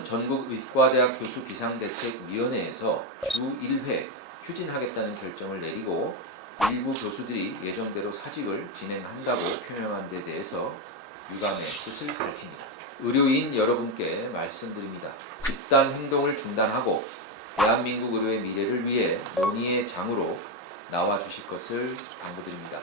정부는 전국의과대학 교수 비상대책위원회에서 주 1회 휴진하겠다는 결정을 내리고 일부 교수들이 예정대로 사직을 진행한다고 표명한 데 대해서 유감의 뜻을 밝힙니다. 의료인 여러분께 말씀드립니다. 집단 행동을 중단하고 대한민국 의료의 미래를 위해 논의의 장으로 나와주실 것을 당부드립니다.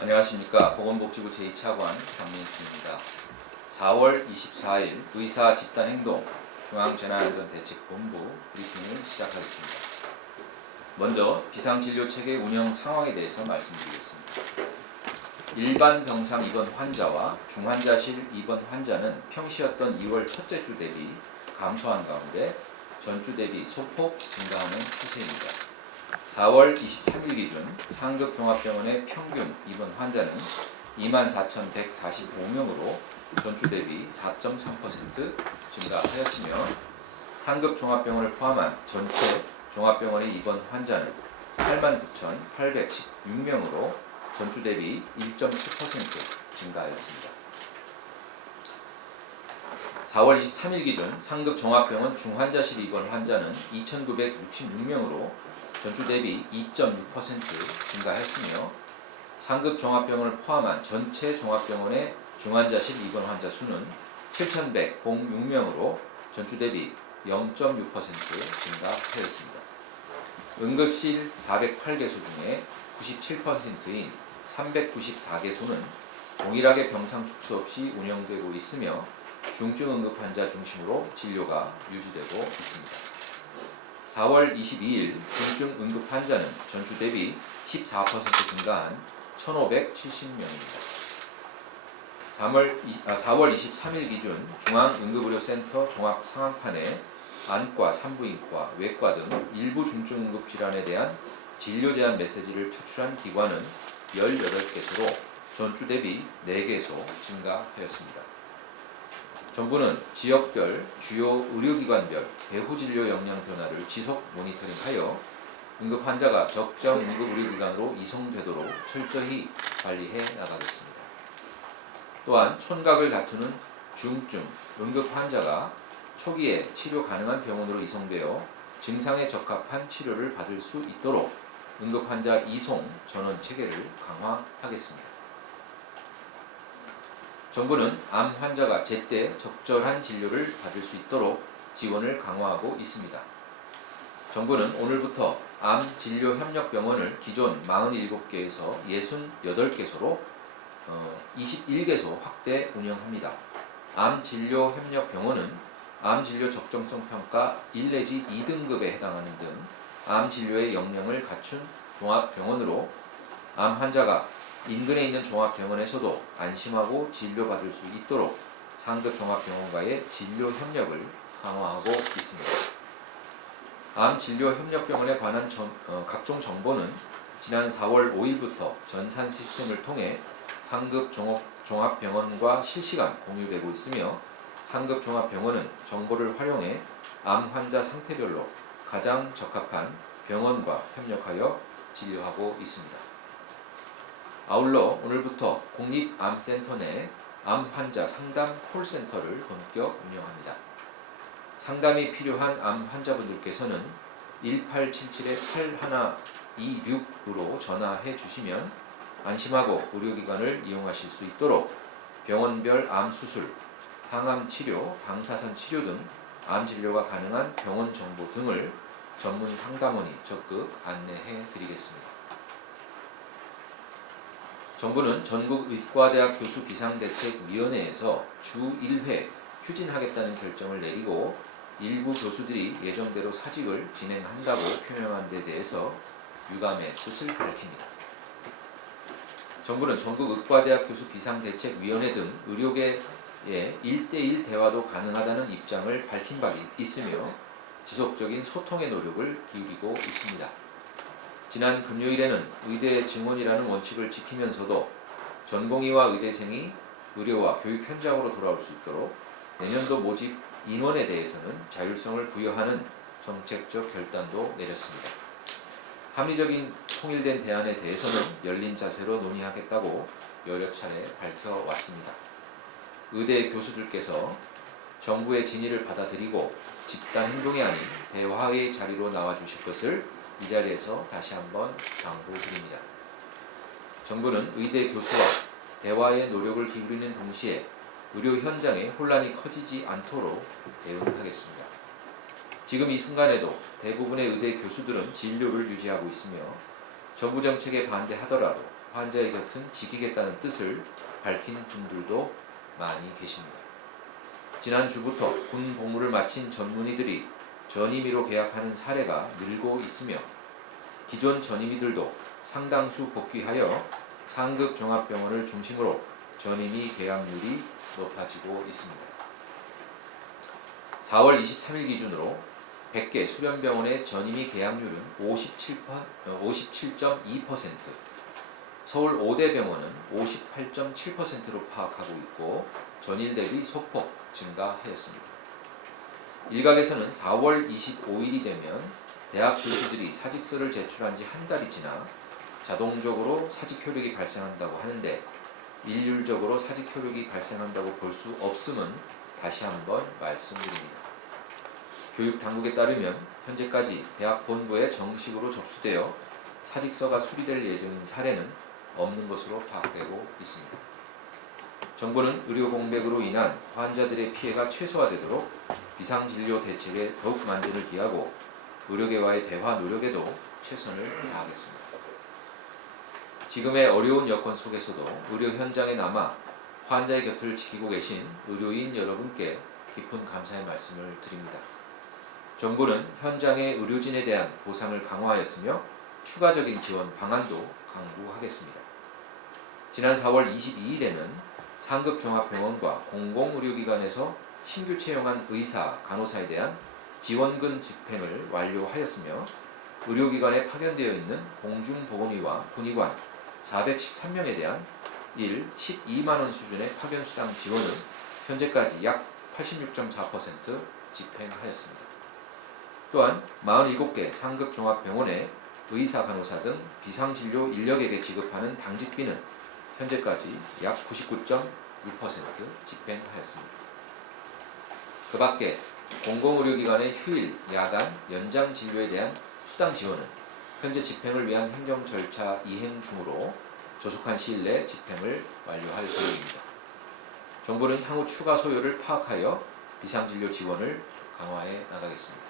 안녕하십니까. 보건복지부 제2차관 장민수입니다. 4월 24일 의사 집단행동 중앙재난안전대책본부 브리핑을 시작하겠습니다. 먼저 비상진료체계 운영 상황에 대해서 말씀드리겠습니다. 일반 병상 입원 환자와 중환자실 입원 환자는 평시였던 2월 첫째 주 대비 감소한 가운데 전주 대비 소폭 증가하는 추세입니다. 4월 23일 기준 상급 종합병원의 평균 입원 환자는 24,145명으로 전주 대비 4.3% 증가하였으며 상급 종합병원을 포함한 전체 종합병원의 입원 환자는 89,816명으로 전주 대비 1.7% 증가하였습니다. 4월 23일 기준 상급 종합병원 중환자실 입원 환자는 2,966명으로 전주 대비 2.6% 증가했으며 상급 종합병원을 포함한 전체 종합병원의 중환자실 입원 환자 수는 7,106명으로 전주 대비 0.6% 증가하였습니다. 응급실 408개소 중에 97%인 394개소는 동일하게 병상 축소 없이 운영되고 있으며 중증 응급 환자 중심으로 진료가 유지되고 있습니다. 4월 22일 중증 응급 환자는 전주 대비 14% 증가한 1,570명입니다. 4월 23일 기준 중앙응급의료센터 종합상황판에 안과, 산부인과, 외과 등 일부 중증 응급 질환에 대한 진료 제한 메시지를 표출한 기관은 18개소로 전주 대비 4개소 증가하였습니다. 정부는 지역별, 주요 의료기관별 배후 진료 역량 변화를 지속 모니터링하여 응급 환자가 적정 응급 의료기관으로 이송되도록 철저히 관리해 나가겠습니다. 또한 촌각을 다투는 중증 응급 환자가 초기에 치료 가능한 병원으로 이송되어 증상에 적합한 치료를 받을 수 있도록 응급 환자 이송 전원 체계를 강화하겠습니다. 정부는 암 환자가 제때 적절한 진료를 받을 수 있도록 지원을 강화하고 있습니다. 정부는 오늘부터 암진료협력병원을 기존 47개에서 68개소로 21개소 확대 운영합니다. 암진료협력병원은 암진료 적정성 평가 1 내지 2등급에 해당하는 등 암진료의 역량을 갖춘 종합병원으로 암 환자가 인근에 있는 종합병원에서도 안심하고 진료받을 수 있도록 상급 종합병원과의 진료 협력을 강화하고 있습니다. 암진료협력병원에 관한 각종 정보는 지난 4월 5일부터 전산 시스템을 통해 상급 종합병원과 실시간 공유되고 있으며 상급 종합병원은 정보를 활용해 암 환자 상태별로 가장 적합한 병원과 협력하여 진료하고 있습니다. 아울러 오늘부터 공립암센터 내 암 환자 상담 콜센터를 본격 운영합니다. 상담이 필요한 암 환자분들께서는 1877-8126으로 전화해 주시면 안심하고 의료기관을 이용하실 수 있도록 병원별 암 수술, 항암 치료, 방사선 치료 등 암 진료가 가능한 병원 정보 등을 전문 상담원이 적극 안내해 드리겠습니다. 정부는 전국의과대학 교수 비상대책위원회에서 주 1회 휴진하겠다는 결정을 내리고 일부 교수들이 예정대로 사직을 진행한다고 표명한 데 대해서 유감의 뜻을 밝힙니다. 정부는 전국의과대학 교수 비상대책위원회 등 의료계의 1대1 대화도 가능하다는 입장을 밝힌 바 있으며 지속적인 소통의 노력을 기울이고 있습니다. 지난 금요일에는 의대 증원이라는 원칙을 지키면서도 전공의와 의대생이 의료와 교육 현장으로 돌아올 수 있도록 내년도 모집 인원에 대해서는 자율성을 부여하는 정책적 결단도 내렸습니다. 합리적인 통일된 대안에 대해서는 열린 자세로 논의하겠다고 여러 차례 밝혀왔습니다. 의대 교수들께서 정부의 진의를 받아들이고 집단 행동이 아닌 대화의 자리로 나와주실 것을 이 자리에서 다시 한번 당부드립니다. 정부는 의대 교수와 대화의 노력을 기울이는 동시에 의료 현장에 혼란이 커지지 않도록 대응하겠습니다. 지금 이 순간에도 대부분의 의대 교수들은 진료를 유지하고 있으며 정부 정책에 반대하더라도 환자의 곁은 지키겠다는 뜻을 밝힌 분들도 많이 계십니다. 지난주부터 군 복무를 마친 전문의들이 전임의로 계약하는 사례가 늘고 있으며 기존 전임의들도 상당수 복귀하여 상급 종합병원을 중심으로 전임의 계약률이 높아지고 있습니다. 4월 23일 기준으로 100개 수련병원의 전임의 계약률은 57.2%, 서울 5대 병원은 58.7%로 파악하고 있고 전일 대비 소폭 증가하였습니다. 일각에서는 4월 25일이 되면 대학 교수들이 사직서를 제출한 지 한 달이 지나 자동적으로 사직 효력이 발생한다고 하는데 일률적으로 사직 효력이 발생한다고 볼 수 없음은 다시 한번 말씀드립니다. 교육당국에 따르면 현재까지 대학 본부에 정식으로 접수되어 사직서가 수리될 예정인 사례는 없는 것으로 파악되고 있습니다. 정부는 의료 공백으로 인한 환자들의 피해가 최소화되도록 비상진료 대책에 더욱 만전을 기하고 의료계와의 대화 노력에도 최선을 다하겠습니다. 지금의 어려운 여건 속에서도 의료 현장에 남아 환자의 곁을 지키고 계신 의료인 여러분께 깊은 감사의 말씀을 드립니다. 정부는 현장의 의료진에 대한 보상을 강화하였으며 추가적인 지원 방안도 강구하겠습니다. 지난 4월 22일에는 상급 종합병원과 공공의료기관에서 신규 채용한 의사, 간호사에 대한 지원금 집행을 완료하였으며 의료기관에 파견되어 있는 공중보건의와 군의관 413명에 대한 일 12만원 수준의 파견수당 지원은 현재까지 약 86.4% 집행하였습니다. 또한 47개 상급 종합병원의 의사, 간호사 등 비상진료 인력에게 지급하는 당직비는 현재까지 약 99.6% 집행하였습니다. 그 밖에 공공의료기관의 휴일, 야간, 연장 진료에 대한 수당 지원은 현재 집행을 위한 행정 절차 이행 중으로 조속한 시일 내 집행을 완료할 계획입니다. 정부는 향후 추가 소요를 파악하여 비상진료 지원을 강화해 나가겠습니다.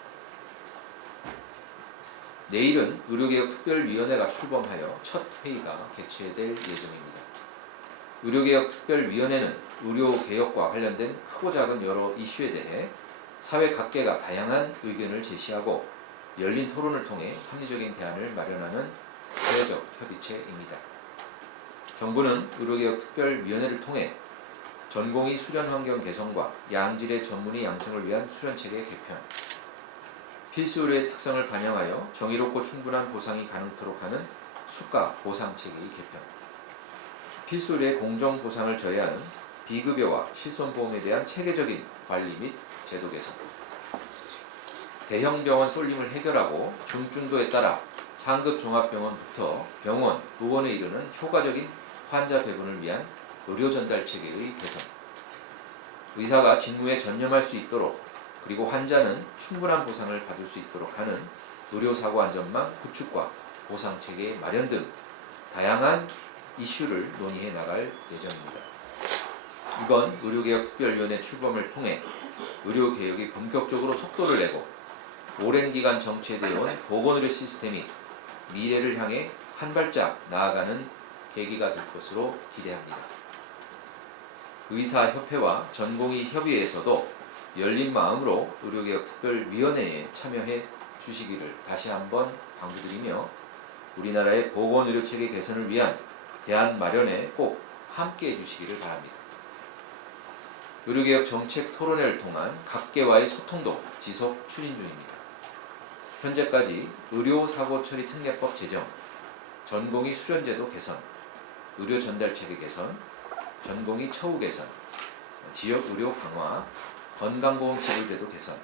내일은 의료개혁특별위원회가 출범하여 첫 회의가 개최될 예정입니다. 의료개혁특별위원회는 의료개혁과 관련된 크고 작은 여러 이슈에 대해 사회 각계가 다양한 의견을 제시하고 열린 토론을 통해 합리적인 대안을 마련하는 사회적 협의체입니다. 정부는 의료개혁특별위원회를 통해 전공의 수련 환경 개선과 양질의 전문의 양성을 위한 수련체계 개편, 필수 의료의 특성을 반영하여 정의롭고 충분한 보상이 가능토록 하는 수가 보상체계의 개편, 필수 의료의 공정 보상을 저해하는 비급여와 실손보험에 대한 체계적인 관리 및 제도 개선, 대형 병원 쏠림을 해결하고 중증도에 따라 상급 종합병원부터 병원, 의원에 이르는 효과적인 환자 배분을 위한 의료 전달 체계의 개선, 의사가 직무에 전념할 수 있도록 그리고 환자는 충분한 보상을 받을 수 있도록 하는 의료사고 안전망 구축과 보상체계 마련 등 다양한 이슈를 논의해 나갈 예정입니다. 이번 의료개혁특별위원회 출범을 통해 의료개혁이 본격적으로 속도를 내고 오랜 기간 정체되어 온 보건의료 시스템이 미래를 향해 한 발짝 나아가는 계기가 될 것으로 기대합니다. 의사협회와 전공의협의회에서도 열린 마음으로 의료개혁특별위원회에 참여해 주시기를 다시 한번 당부드리며 우리나라의 보건의료체계 개선을 위한 대안 마련에 꼭 함께해 주시기를 바랍니다. 의료개혁 정책 토론회를 통한 각계와의 소통도 지속 추진 중입니다. 현재까지 의료사고처리 특례법 제정, 전공의 수련제도 개선, 의료 전달체계 개선, 전공의 처우 개선, 지역의료 강화, 건강보험지불제도 개선,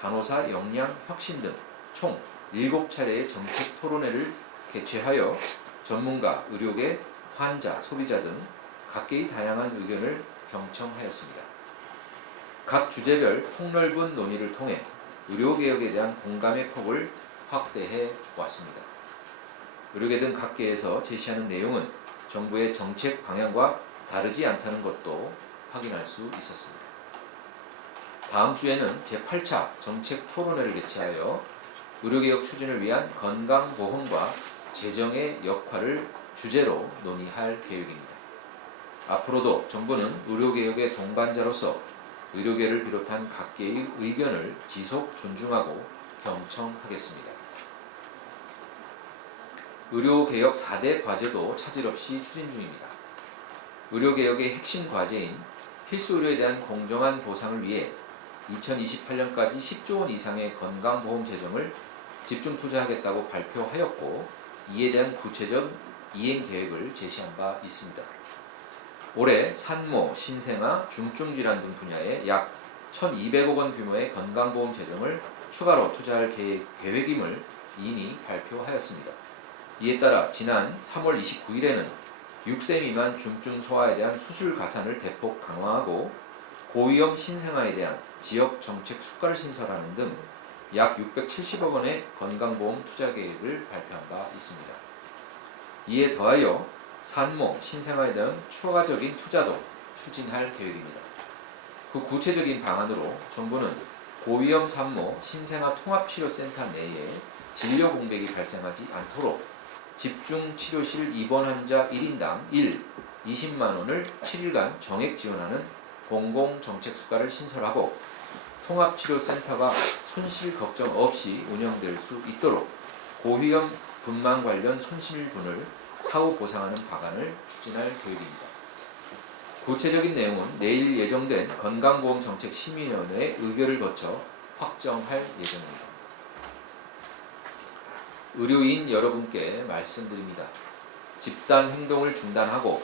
간호사 역량 혁신 등 총 7차례의 정책 토론회를 개최하여 전문가, 의료계, 환자, 소비자 등 각계의 다양한 의견을 경청하였습니다. 각 주제별 폭넓은 논의를 통해 의료개혁에 대한 공감의 폭을 확대해 왔습니다. 의료계 등 각계에서 제시하는 내용은 정부의 정책 방향과 다르지 않다는 것도 확인할 수 있었습니다. 다음 주에는 제8차 정책 토론회를 개최하여 의료개혁 추진을 위한 건강보험과 재정의 역할을 주제로 논의할 계획입니다. 앞으로도 정부는 의료개혁의 동반자로서 의료계를 비롯한 각계의 의견을 지속 존중하고 경청하겠습니다. 의료개혁 4대 과제도 차질 없이 추진 중입니다. 의료개혁의 핵심 과제인 필수의료에 대한 공정한 보상을 위해 2028년까지 10조 원 이상의 건강보험 재정을 집중 투자하겠다고 발표하였고, 이에 대한 구체적 이행 계획을 제시한 바 있습니다. 올해 산모, 신생아, 중증질환 등 분야에 약 1,200억 원 규모의 건강보험 재정을 추가로 투자할 계획임을 이미 발표하였습니다. 이에 따라 지난 3월 29일에는 6세 미만 중증 소아에 대한 수술 가산을 대폭 강화하고 고위험 신생아에 대한 지역 정책 수가를 신설하는 등 약 670억 원의 건강보험 투자 계획을 발표한 바 있습니다. 이에 더하여 산모, 신생아에 대한 추가적인 투자도 추진할 계획입니다. 그 구체적인 방안으로 정부는 고위험 산모, 신생아 통합치료센터 내에 진료 공백이 발생하지 않도록 집중치료실 입원 환자 1인당 20만 원을 7일간 정액 지원하는 공공정책 수가를 신설하고, 통합치료센터가 손실 걱정 없이 운영될 수 있도록 고위험 분만 관련 손실분을 사후 보상하는 방안을 추진할 계획입니다. 구체적인 내용은 내일 예정된 건강보험정책심의위원회 의결을 거쳐 확정할 예정입니다. 의료인 여러분께 말씀드립니다. 집단 행동을 중단하고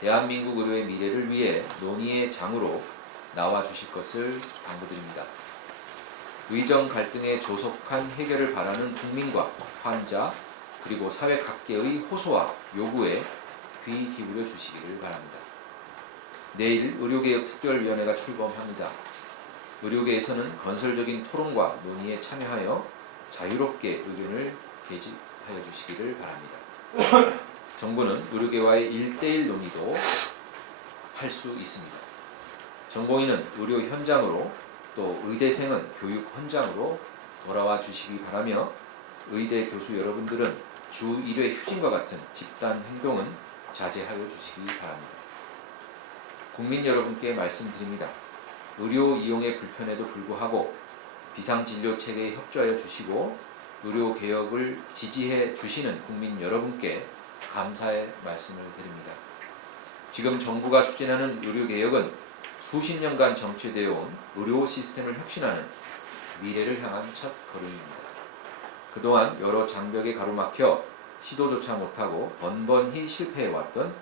대한민국 의료의 미래를 위해 논의의 장으로 나와주실 것을 당부드립니다. 의정 갈등의 조속한 해결을 바라는 국민과 환자, 그리고 사회 각계의 호소와 요구에 귀 기울여 주시기를 바랍니다. 내일 의료개혁특별위원회가 출범합니다. 의료계에서는 건설적인 토론과 논의에 참여하여 자유롭게 의견을 개진하여 주시기를 바랍니다. 정부는 의료계와의 1대1 논의도 할 수 있습니다. 전공의는 의료 현장으로, 또 의대생은 교육 현장으로 돌아와 주시기 바라며, 의대 교수 여러분들은 주 1회 휴진과 같은 집단 행동은 자제하여 주시기 바랍니다. 국민 여러분께 말씀드립니다. 의료 이용의 불편에도 불구하고 비상진료 체계에 협조하여 주시고 의료개혁을 지지해 주시는 국민 여러분께 감사의 말씀을 드립니다. 지금 정부가 추진하는 의료개혁은 수십 년간 정체되어 온 의료 시스템을 혁신하는 미래를 향한 첫 걸음입니다. 그동안 여러 장벽에 가로막혀 시도조차 못하고 번번이 실패해왔던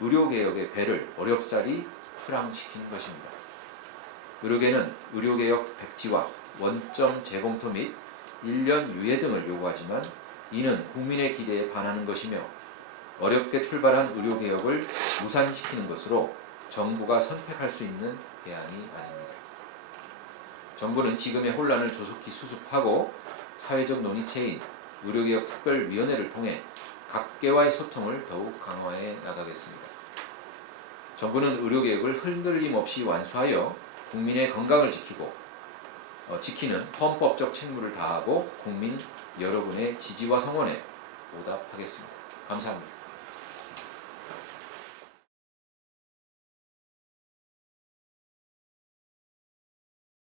의료개혁의 배를 어렵사리 출항시키는 것입니다. 의료계는 의료개혁 백지화, 원점 재검토 및 1년 유예 등을 요구하지만 이는 국민의 기대에 반하는 것이며 어렵게 출발한 의료개혁을 무산시키는 것으로 정부가 선택할 수 있는 대안이 아닙니다. 정부는 지금의 혼란을 조속히 수습하고 사회적 논의체인 의료개혁특별위원회를 통해 각계와의 소통을 더욱 강화해 나가겠습니다. 정부는 의료개혁을 흔들림 없이 완수하여 국민의 건강을 지키는 헌법적 책무를 다하고 국민 여러분의 지지와 성원에 보답하겠습니다. 감사합니다.